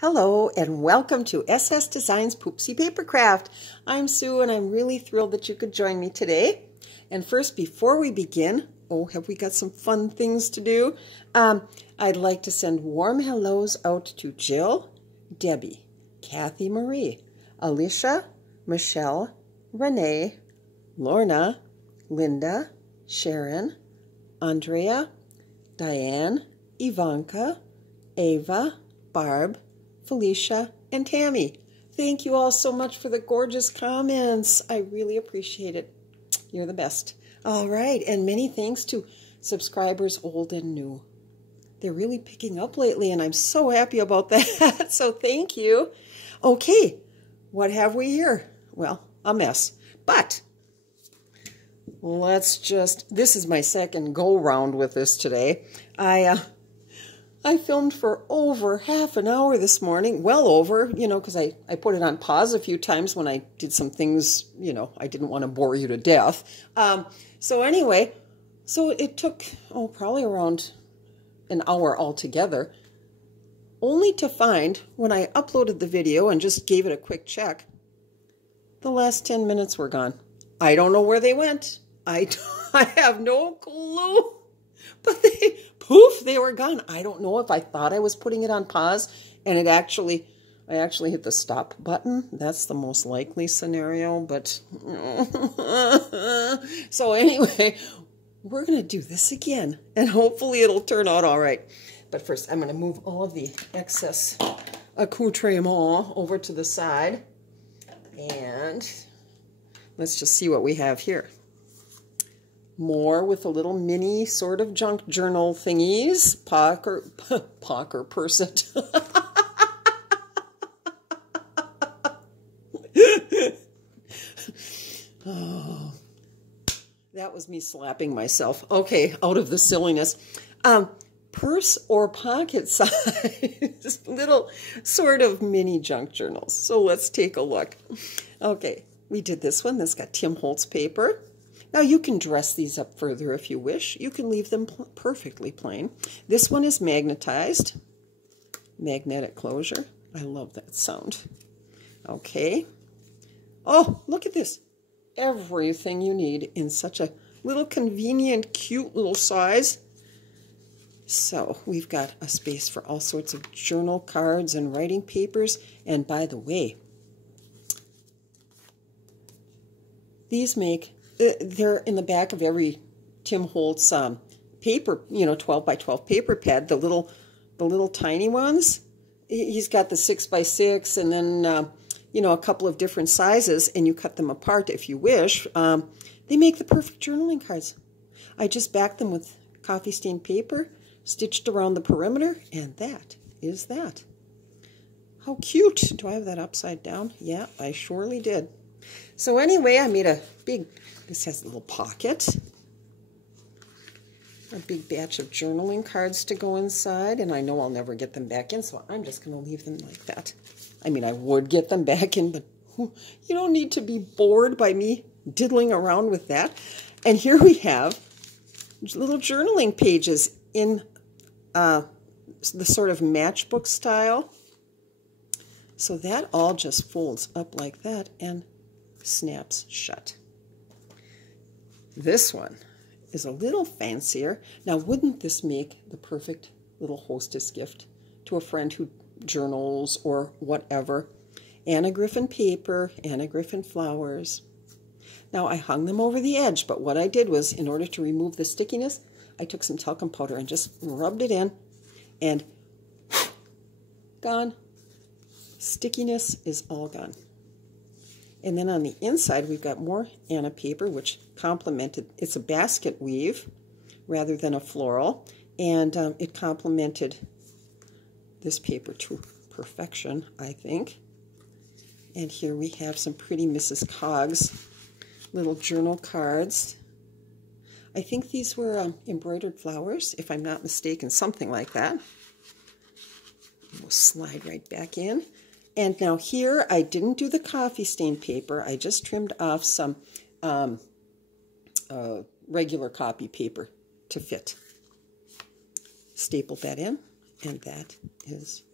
Hello and welcome to SS Designs Poopsie Papercraft. I'm Sue and I'm really thrilled that you could join me today. And first, before we begin, have we got some fun things to do? I'd like to send warm hellos out to Jill, Debbie, Kathy Marie, Alicia, Michelle, Renee, Lorna, Linda, Sharon, Andrea, Diane, Ivanka, Ava, Barb, Felicia, and Tammy. Thank you all so much for the gorgeous comments. I really appreciate it. You're the best. All right, and many thanks to subscribers old and new. They're really picking up lately, and I'm so happy about that. So thank you. Okay, what have we here? Well, a mess. But this is my second go-round with this today. I filmed for over half an hour this morning, well over, because I put it on pause a few times when I did some things, I didn't want to bore you to death. So anyway, it took, probably around an hour altogether, only to find when I uploaded the video and just gave it a quick check, the last 10 minutes were gone. I don't know where they went. I have no clue. But they were gone. I don't know if I thought I was putting it on pause and I actually hit the stop button. That's the most likely scenario, but so anyway, we're going to do this again and hopefully it'll turn out all right. But first, I'm going to move all of the excess accoutrement over to the side and let's just see what we have here. More with a little mini sort of junk journal thingies. Pocker person. Oh, that was me slapping myself. Okay, out of the silliness. Purse or pocket size little sort of mini junk journals. So let's take a look. Okay, we did this one. This got Tim Holtz paper. Now, you can dress these up further if you wish. You can leave them perfectly plain. This one is magnetized. Magnetic closure. I love that sound. Okay. Oh, look at this. Everything you need in such a little convenient, cute little size. So, we've got a space for all sorts of journal cards and writing papers. And by the way, these they're in the back of every Tim Holtz paper, 12 by 12 paper pad, the little tiny ones. He's got the 6 by 6 and then, a couple of different sizes, and you cut them apart if you wish. They make the perfect journaling cards. I just backed them with coffee stained paper, stitched around the perimeter, and that is that. How cute. Do I have that upside down? Yeah, I surely did. So anyway, I made this has a little pocket, a big batch of journaling cards to go inside, and I know I'll never get them back in, so I'm just going to leave them like that. I mean, I would get them back in, but you don't need to be bored by me diddling around with that. And here we have little journaling pages in the sort of matchbook style. So that all just folds up like that and snaps shut. This one is a little fancier. Now, wouldn't this make the perfect little hostess gift to a friend who journals or whatever? Anna Griffin paper, Anna Griffin flowers. Now, I hung them over the edge, but what I did was, in order to remove the stickiness, I took some talcum powder and just rubbed it in, and gone. Stickiness is all gone. And then on the inside, we've got more Anna paper, which complemented, it's a basket weave rather than a floral, and it complemented this paper to perfection, I think. And here we have some pretty Mrs. Coggs little journal cards. I think these were embroidered flowers, if I'm not mistaken, something like that. We'll slide right back in. And now here, I didn't do the coffee stain paper. I just trimmed off some regular copy paper to fit. Staple that in, and that is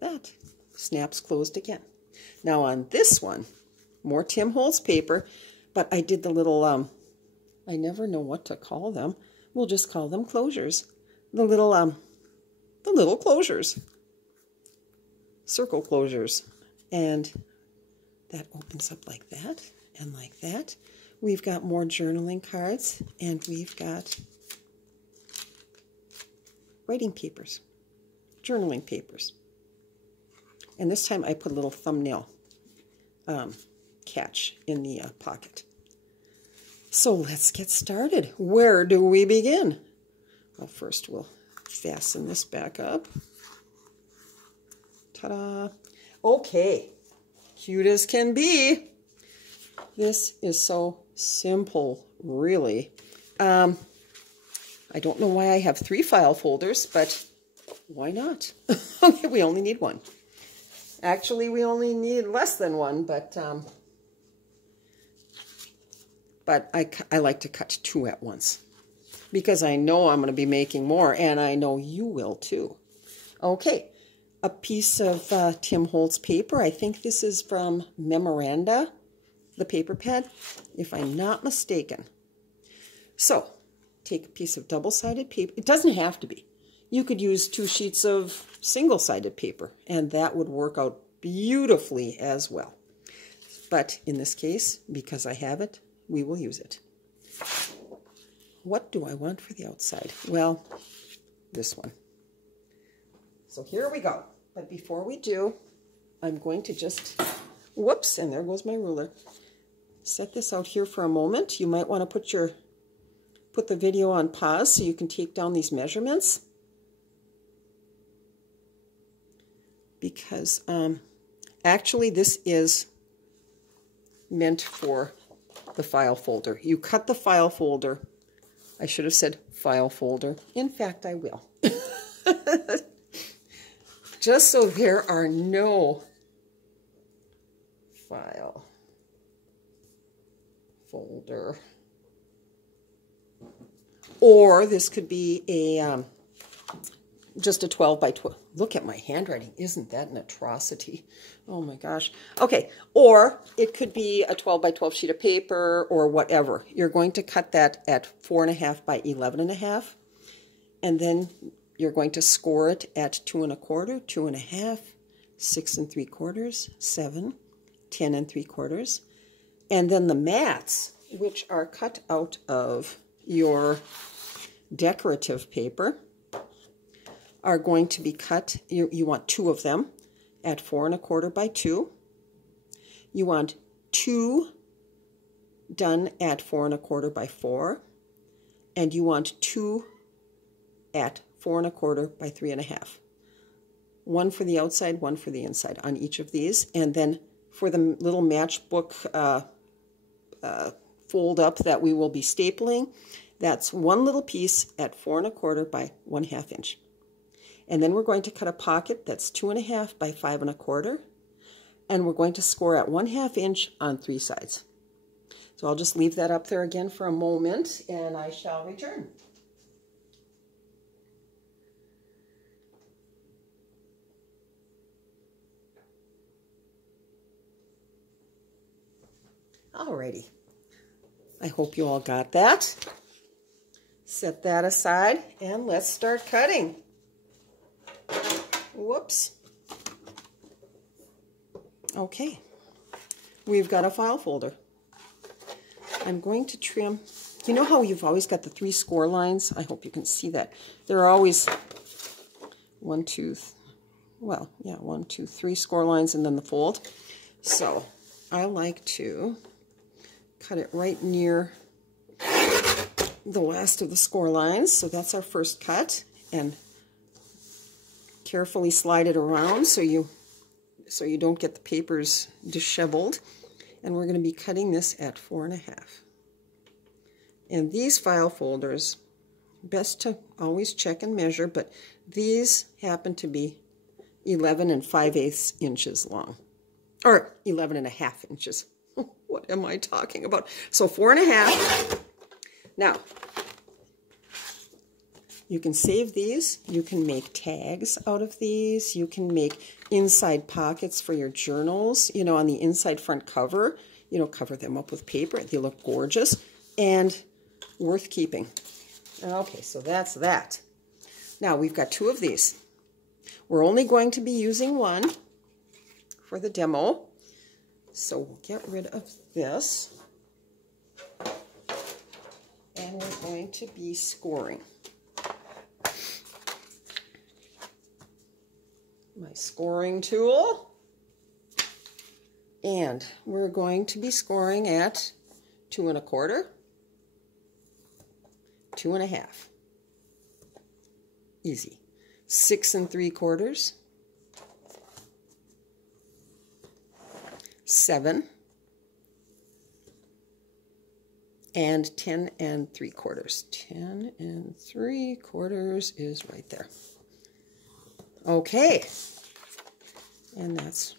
that. Snaps closed again. Now on this one, more Tim Holtz paper, but I did the little, I never know what to call them. We'll just call them closures. The little closures. Circle closures. And that opens up like that and like that. We've got more journaling cards, and we've got writing papers, journaling papers. And this time I put a little thumbnail catch in the pocket. So let's get started. Where do we begin? Well, first we'll fasten this back up. Ta-da! Okay, cute as can be. This is so simple, really. I don't know why I have 3 file folders, but why not? Okay, we only need 1. Actually, we only need less than 1, but I like to cut 2 at once because I know I'm going to be making more, and I know you will too. Okay, a piece of Tim Holtz paper. I think this is from Memoranda, the paper pad, if I'm not mistaken. So, take a piece of double-sided paper. It doesn't have to be. You could use 2 sheets of single-sided paper, and that would work out beautifully as well. But in this case, because I have it, we will use it. What do I want for the outside? Well, this one. So here we go. But before we do, I'm going to just, whoops, and there goes my ruler. Set this out here for a moment. You might want to put the video on pause so you can take down these measurements. Because actually this is meant for the file folder. You cut the file folder. I should have said file folder. In fact, I will. Just so there are no file folder. Or this could be a just a 12 by 12. Look at my handwriting. Isn't that an atrocity? Oh my gosh. Okay, or it could be a 12 by 12 sheet of paper or whatever. You're going to cut that at 4.5 by 11.5, and then you're going to score it at 2 1/4, 2 1/2, 6 3/4, 7, 10 3/4, and then the mats, which are cut out of your decorative paper, are going to be cut. You want 2 of them at 4 1/4 by 2. You want 2 done at 4 1/4 by 4, and you want 2 at 4 1/4 by 3.5. 1 for the outside, 1 for the inside on each of these, and then for the little matchbook fold up that we will be stapling, that's 1 little piece at 4 1/4 by 1/2 inch. And then we're going to cut a pocket that's 2 1/2 by 5 1/4, and we're going to score at 1/2 inch on 3 sides. So I'll just leave that up there again for a moment, and I shall return. Alrighty. I hope you all got that. Set that aside, and let's start cutting. Whoops. Okay, we've got a file folder. I'm going to trim. You know how you've always got the 3 score lines? I hope you can see that. There are always 1, 2, 3 score lines and then the fold. So I like to cut it right near the last of the score lines. So that's our first cut, and carefully slide it around so you don't get the papers disheveled. And we're going to be cutting this at 4 1/2. And these file folders, best to always check and measure, but these happen to be 11 5/8 inches long, or 11 1/2 inches. What am I talking about? So 4 1/2. Now, You can save these. You can make tags out of these. You can make inside pockets for your journals, you know, on the inside front cover. You know, cover them up with paper. They look gorgeous and worth keeping. Okay, so that's that. Now we've got 2 of these. We're only going to be using one for the demo. So we'll get rid of this. And we're going to be scoring. My scoring tool. And we're going to be scoring at 2 1/4, 2 1/2. Easy. 6 3/4, 7, and 10 3/4. 10 3/4 is right there. Okay, and that's,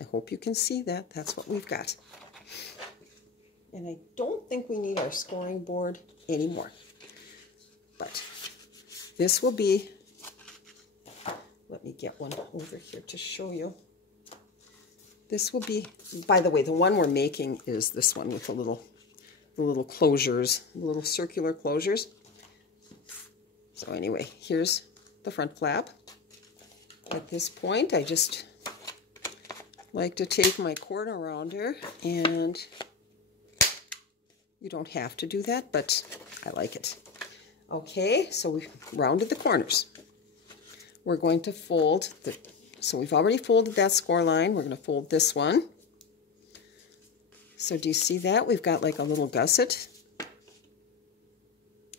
I hope you can see that. That's what we've got. And I don't think we need our scoring board anymore. But this will be, let me get one over here to show you. This will be, by the way, the one we're making is this one with the little closures, the little circular closures. So anyway, here's the front flap. At this point, I just like to take my corner rounder, and you don't have to do that, but I like it. Okay, so we've rounded the corners. We're going to fold the, so we've already folded that score line. We're going to fold this one. So do you see that? We've got like a little gusset.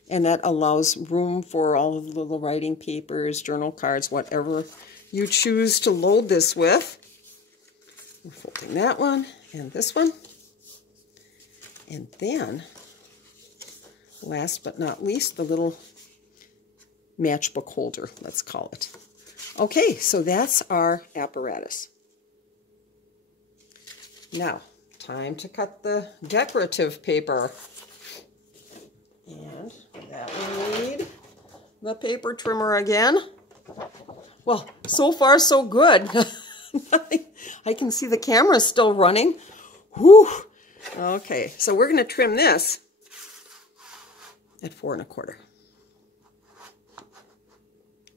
And that allows room for all of the little writing papers, journal cards, whatever you choose to load this with. We're folding that one and this one. And then, last but not least, the little matchbook holder, let's call it. Okay, so that's our apparatus. Now, time to cut the decorative paper. And for that we need the paper trimmer again. Well, so far so good. I can see the camera still running. Whew. Okay, so we're going to trim this at 4 1/4.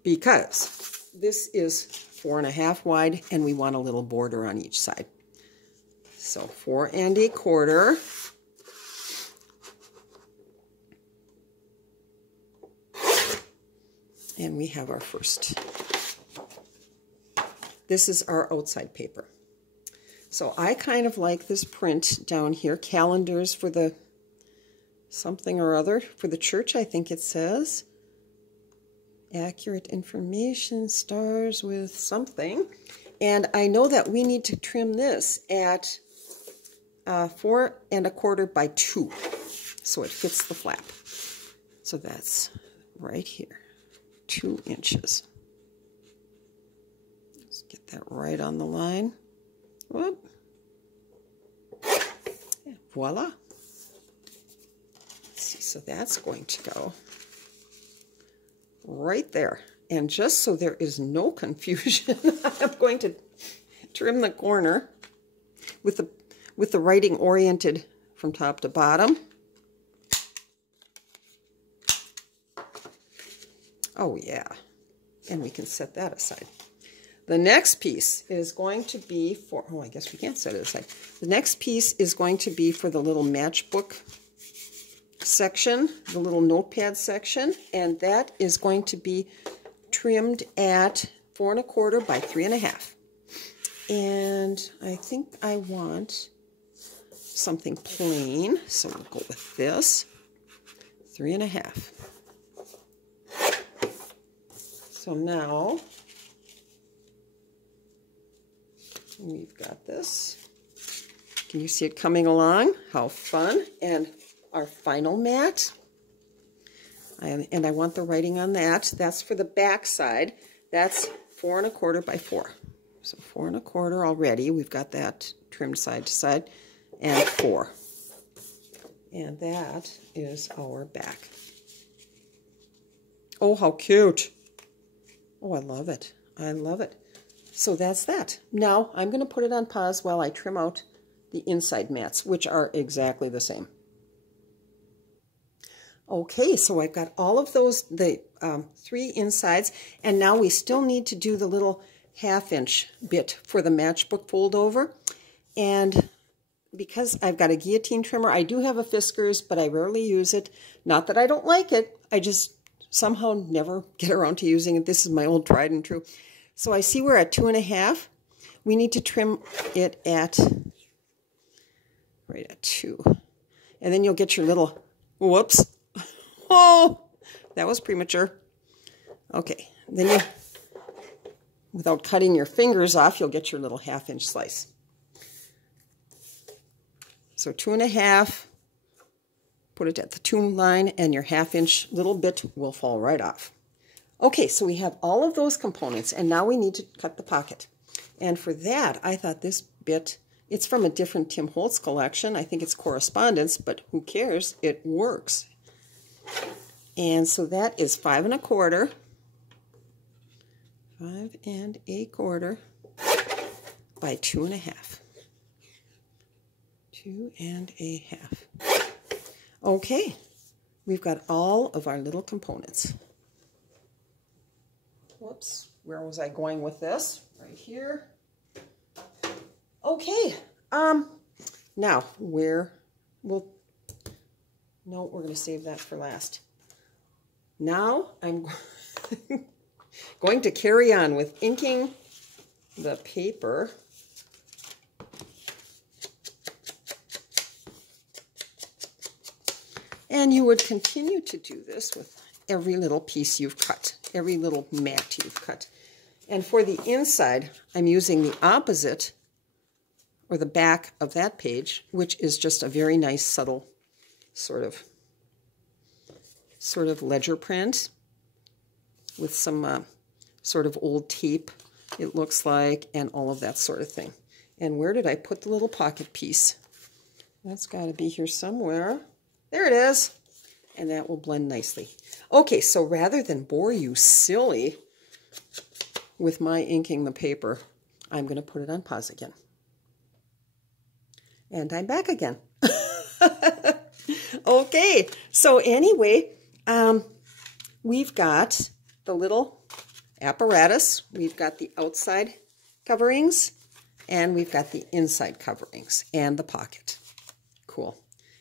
Because this is 4 1/2 wide and we want a little border on each side. So 4 1/4. And we have our first. This is our outside paper. So I kind of like this print down here, calendars for the something or other, for the church, I think it says. Accurate information, stars with something. And I know that we need to trim this at 4 1/4 by 2, so it fits the flap. So that's right here, 2 inches. Let's get that right on the line. Whoop. Yeah, voila. Let's see, so that's going to go right there. And just so there is no confusion, I'm going to trim the corner with the writing oriented from top to bottom. Oh yeah, and we can set that aside. The next piece is going to be for, oh, I guess we can't set it aside. The next piece is going to be for the little matchbook section, the little notepad section, and that is going to be trimmed at 4 1/4 by 3 1/2. And I think I want something plain, so we'll go with this, 3 1/2. So now we've got this. Can you see it coming along? How fun. And our final mat. And I want the writing on that. That's for the back side. That's 4 1/4 by 4. So 4 1/4 already. We've got that trimmed side to side. And 4. And that is our back. Oh, how cute. Oh, I love it. I love it. So that's that. Now I'm going to put it on pause while I trim out the inside mats, which are exactly the same. Okay, so I've got all of those, the 3 insides, and now we still need to do the little 1/2-inch bit for the matchbook fold over. And because I've got a guillotine trimmer, I do have a Fiskars, but I rarely use it. Not that I don't like it, I just somehow never get around to using it. This is my old tried and true. So I see we're at 2.5. We need to trim it at right at 2. And then you'll get your little, whoops. Oh, that was premature. Okay, then you, without cutting your fingers off, you'll get your little 1/2-inch slice. So 2.5, put it at the 2 line, and your 1/2-inch little bit will fall right off. Okay, so we have all of those components, and now we need to cut the pocket. And for that, I thought this bit, it's from a different Tim Holtz collection. I think it's correspondence, but who cares? It works. And so that is 5 1/4. 5 1/4 by 2.5. 2 1/2. Okay, we've got all of our little components. Whoops, where was I going with this? Right here. Okay, now where we'll, no, we're going to save that for last. Now I'm going to carry on with inking the paper. And you would continue to do this with every little piece you've cut, every little mat you've cut. And for the inside, I'm using the opposite, or the back of that page, which is just a very nice, subtle sort of ledger print with some sort of old tape, it looks like, and all of that sort of thing. And where did I put the little pocket piece? That's got to be here somewhere. There it is. And that will blend nicely. Okay, so rather than bore you silly with my inking the paper, I'm going to put it on pause again. And I'm back again. Okay, so anyway, we've got the little apparatus, we've got the outside coverings, and we've got the inside coverings, and the pocket. Cool.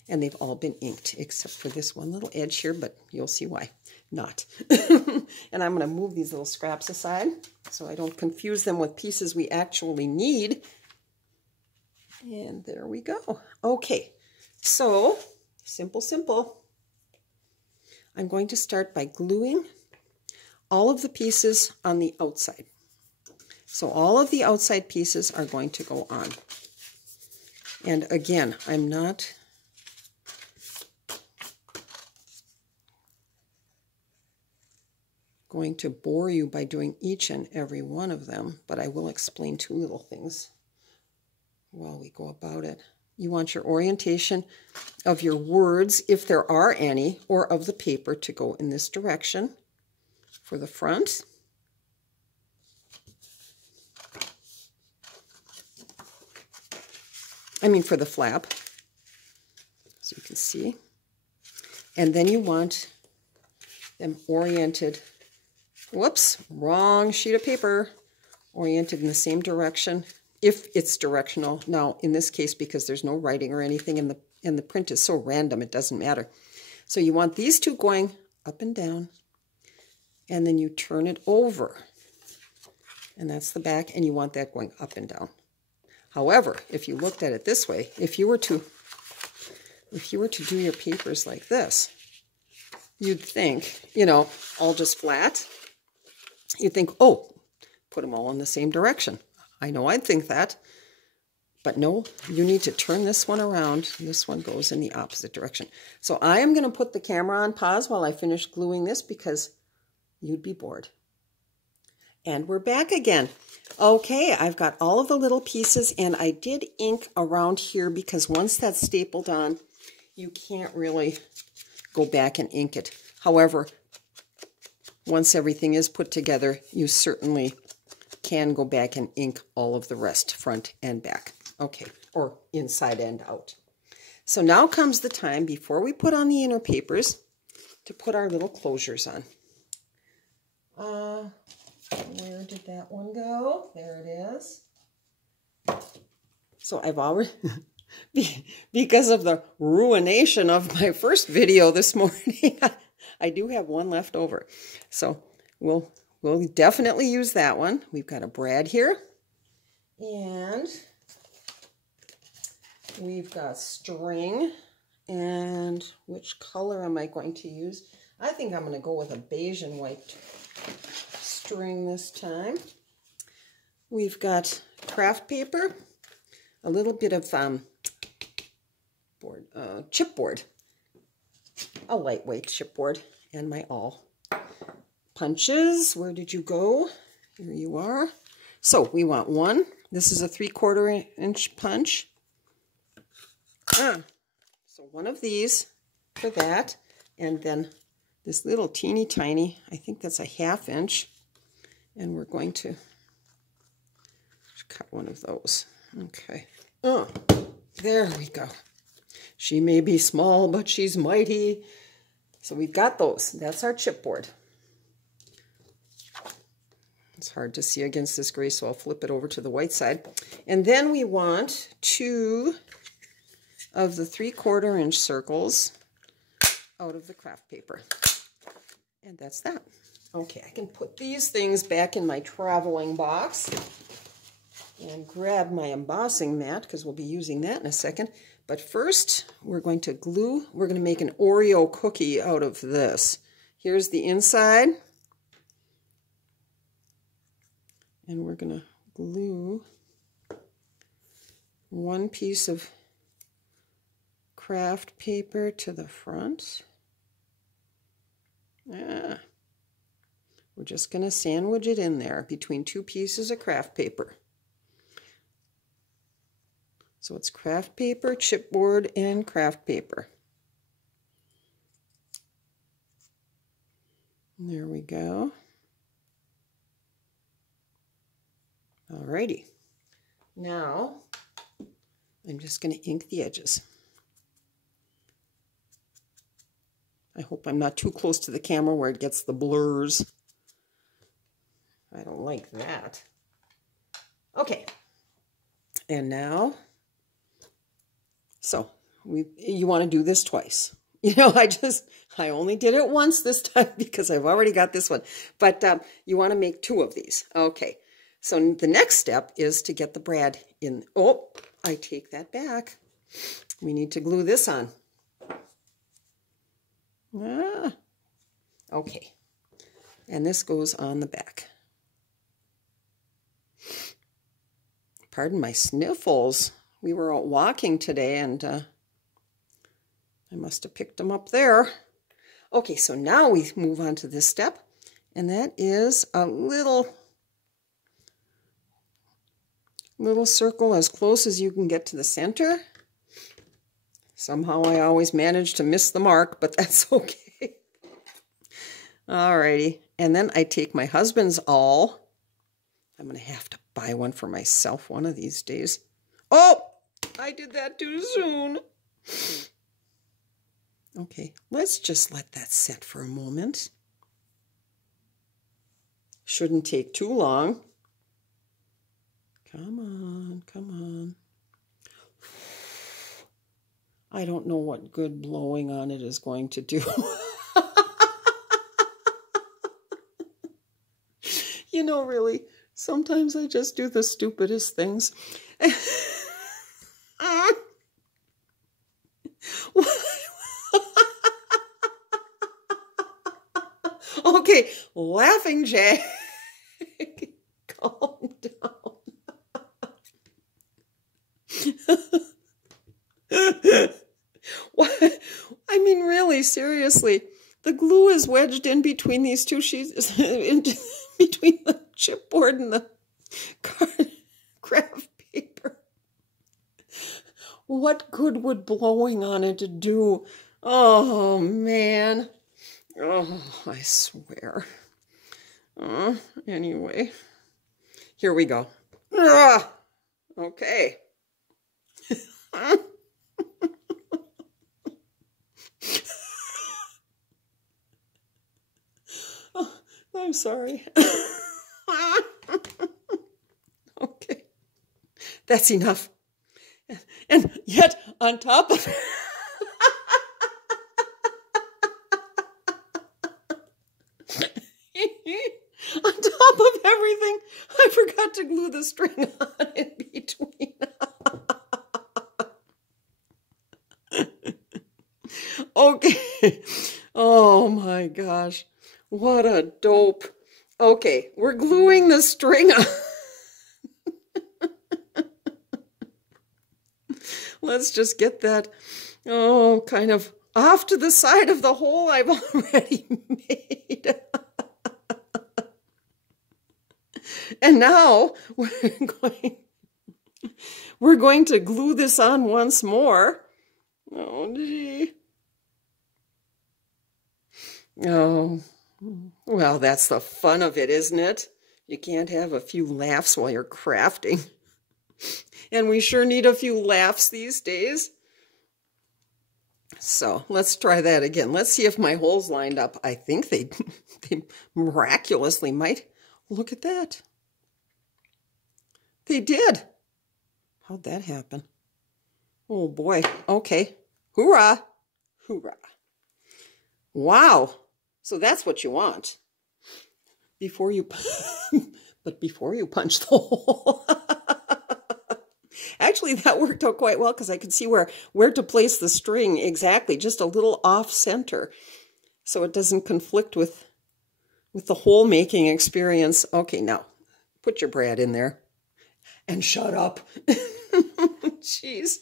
And they've all been inked, except for this one little edge here, but you'll see why not. And I'm going to move these little scraps aside so I don't confuse them with pieces we actually need. And there we go. Okay, so simple. I'm going to start by gluing all of the pieces on the outside. So all of the outside pieces are going to go on. And again, I'm not going to bore you by doing each and every one of them, but I will explain 2 little things while we go about it. You want your orientation of your words, if there are any, or of the paper to go in this direction for the front. I mean for the flap, so you can see. And then you want them oriented, whoops, wrong sheet of paper, oriented in the same direction, if it's directional. Now, in this case, because there's no writing or anything, and the print is so random, it doesn't matter. So you want these 2 going up and down, and then you turn it over, and that's the back, and you want that going up and down. However, if you looked at it this way, if you were to do your papers like this, you'd think, you know, all just flat. You'd think, oh, put them all in the same direction. I know I'd think that, but no, you need to turn this one around. This one goes in the opposite direction. So I am going to put the camera on pause while I finish gluing this because you'd be bored. And we're back again. Okay, I've got all of the little pieces, and I did ink around here because once that's stapled on, you can't really go back and ink it. However, once everything is put together, you certainly can go back and ink all of the rest, front and back. Okay, or inside and out. So now comes the time, before we put on the inner papers, to put our little closures on. Where did that one go? There it is. So I've already, because of the ruination of my first video this morning, I do have one left over. So we'll definitely use that one. We've got a brad here, and we've got string. And which color am I going to use? I think I'm going to go with a beige and white string this time. We've got craft paper, a little bit of chipboard, a lightweight chipboard, and my awl. Punches, where did you go? Here you are. So we want one. This is a 3/4 inch punch. So one of these for that, and then this little teeny tiny, I think that's a 1/2 inch, and we're going to cut one of those. Okay. Oh, there we go. She may be small, but she's mighty. So we've got those. That's our chipboard. It's hard to see against this gray, so I'll flip it over to the white side. And then we want 2 of the 3/4 inch circles out of the craft paper. And that's that. Okay, I can put these things back in my traveling box and grab my embossing mat, because we'll be using that in a second. But first, we're going to glue. We're going to make an Oreo cookie out of this. Here's the inside. And we're going to glue one piece of craft paper to the front. We're just going to sandwich it in there between 2 pieces of craft paper. So it's craft paper, chipboard, and craft paper. There we go. Alrighty. Now, I'm just going to ink the edges. I hope I'm not too close to the camera where it gets the blurs. I don't like that. Okay. And now, so you want to do this twice. You know, I only did it once this time because I've already got this one. But you want to make 2 of these. Okay. So the next step is to get the brad in. Oh, I take that back. We need to glue this on. Okay, and this goes on the back. Pardon my sniffles. We were out walking today, and I must have picked them up there. Okay, so now we move on to this step, and that is a little circle as close as you can get to the center. Somehow I always manage to miss the mark, but that's okay. Alrighty, and then I take my husband's awl. I'm going to have to buy one for myself one of these days. Oh, I did that too soon. Okay, let's just let that set for a moment. Shouldn't take too long. Come on, come on. I don't know what good blowing on it is going to do. You know, really, sometimes I just do the stupidest things. Okay, laughing Jack. Calm down. What? I mean, really, seriously, the glue is wedged in between these 2 sheets, in between the chipboard and the craft paper. What good would blowing on it do? Oh, man. Oh, I swear. Anyway, here we go. Ugh. Okay. Oh, I'm sorry. Okay, that's enough. And yet, on top of it, on top of everything, I forgot to glue the string on in between. Okay. Oh my gosh. What a dope. Okay, we're gluing the string on. Let's just get that, kind of off to the side of the hole I've already made. And now we're going to glue this on once more. Oh, gee. Oh, well, that's the fun of it, isn't it? You can't have a few laughs while you're crafting. And we sure need a few laughs these days. So let's try that again. Let's see if my holes lined up. I think they miraculously might. Look at that. They did. How'd that happen? Oh boy. Okay. Hoorah. Hoorah. Wow. So that's what you want. Before you punch the hole. Actually, that worked out quite well because I could see where to place the string exactly, just a little off center, so it doesn't conflict with the hole making experience. Okay, now put your brad in there and shut up. Jeez.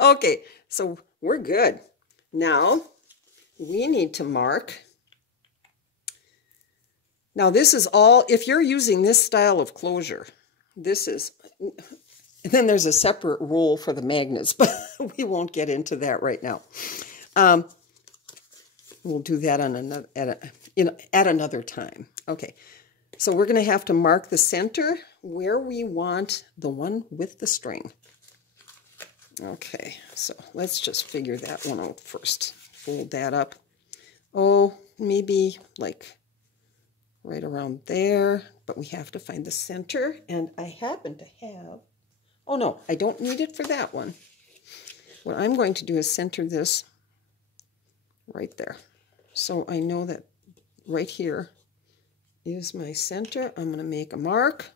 Okay, so we're good. Now we need to mark. Now this is all, if you're using this style of closure, this is... And then there's a separate roll for the magnets, but we won't get into that right now. We'll do that on another, at another time. Okay, so we're going to have to mark the center where we want the one with the string. Okay, so let's just figure that one out first. Fold that up. Oh, maybe like right around there, but we have to find the center, and I happen to have... Oh no, I don't need it for that one. What I'm going to do is center this right there. So I know that right here is my center. I'm going to make a mark.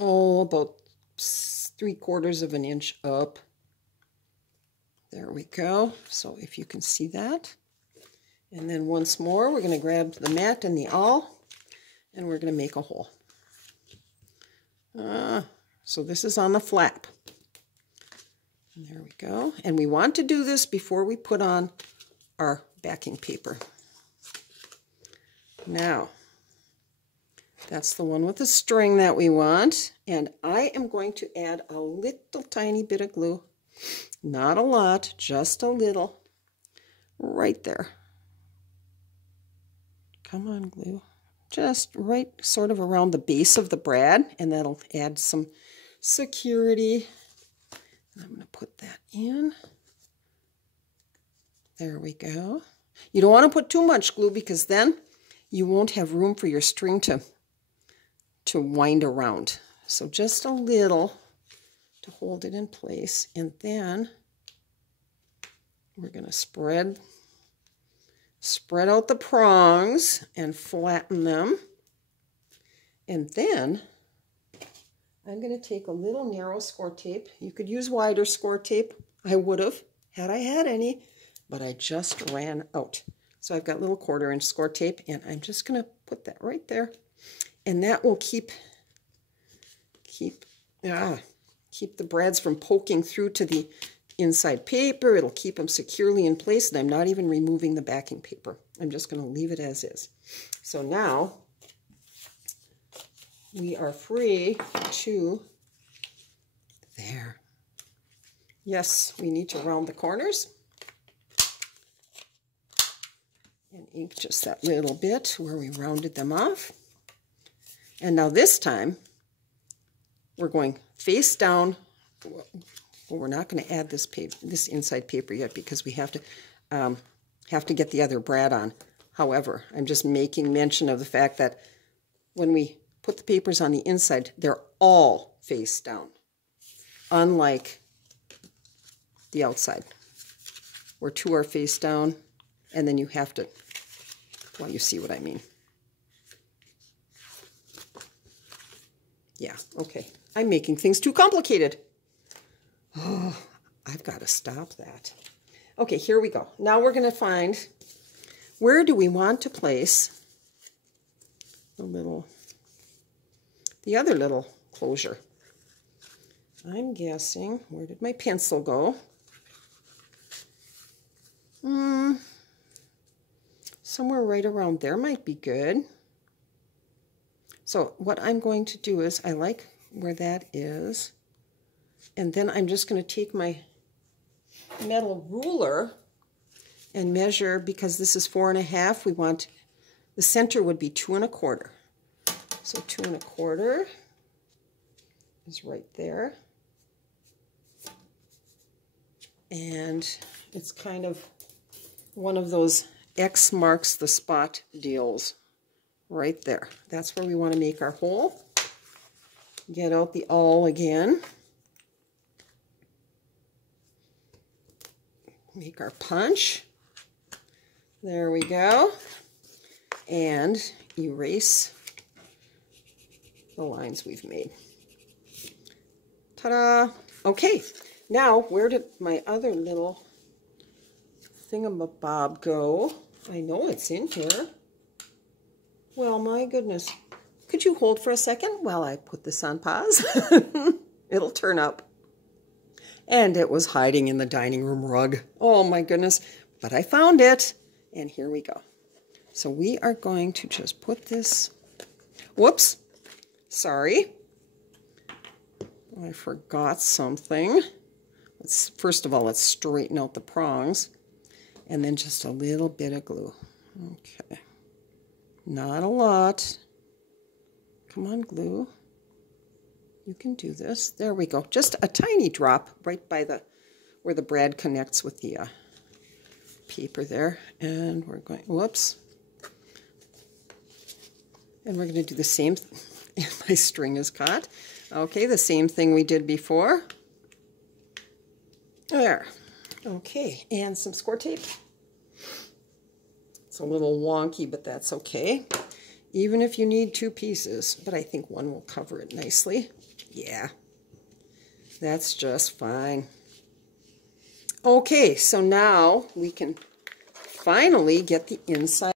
Oh, about 3/4 of an inch up. There we go. So if you can see that. And then once more, we're going to grab the mat and the awl, and we're going to make a hole. So this is on the flap. And there we go. And we want to do this before we put on our backing paper. Now, that's the one with the string that we want. And I am going to add a little tiny bit of glue. Not a lot, just a little. Right there. Come on, glue. Just right sort of around the base of the brad, and that'll add some security. And I'm going to put that in. There we go. You don't want to put too much glue because then you won't have room for your string to wind around. So just a little to hold it in place, and then we're going to spread out the prongs and flatten them. And then I'm going to take a little narrow score tape. You could use wider score tape. I would have, had I had any, but I just ran out. So I've got little 1/4 inch score tape, and I'm just going to put that right there. And that will keep the brads from poking through to the inside paper. It'll keep them securely in place, and I'm not even removing the backing paper. I'm just going to leave it as is. So now we are free to, there. Yes, we need to round the corners. and ink just that little bit where we rounded them off. And now this time, we're going face down. Well, we're not going to add this paper, this inside paper yet, because we have to get the other brad on. However, I'm just making mention of the fact that when we put the papers on the inside, they're all face down, unlike the outside, where two are face down, and then you have to, well, you see what I mean. Yeah, okay. I'm making things too complicated. Oh, I've got to stop that. Okay, here we go. Now we're going to find, where do we want to place the other little closure? I'm guessing, where did my pencil go? Somewhere right around there might be good. So what I'm going to do is, I like where that is, and then I'm just going to take my metal ruler and measure, because this is 4 1/2, we want, the center would be 2 1/4. So 2 1/4 is right there. And it's kind of one of those X marks the spot deals right there. That's where we want to make our hole. Get out the awl again. Make our punch. There we go. And erase the lines we've made. Ta-da! Okay, now where did my other little thingamabob go? I know it's in here. Well, my goodness. Could you hold for a second while I put this on pause? It'll turn up. And it was hiding in the dining room rug. Oh my goodness. But I found it. And here we go. So we are going to just put this... Whoops. Sorry. I forgot something. First of all, let's straighten out the prongs. And then just a little bit of glue. Okay. Not a lot. Come on, glue. You can do this. There we go. Just a tiny drop right by where the brad connects with the paper there. And we're going, whoops. And we're going to do the same, my string is caught. Okay, the same thing we did before. There. Okay, and some score tape. It's a little wonky, but that's okay. Even if you need 2 pieces, but I think one will cover it nicely. Yeah, that's just fine. Okay, so now we can finally get the inside